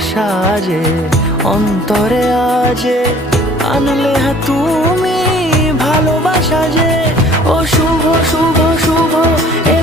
সাজে অন্তরে আজে আনলে তুমি ভালোবাসা যে। ও শুভ শুভ শুভ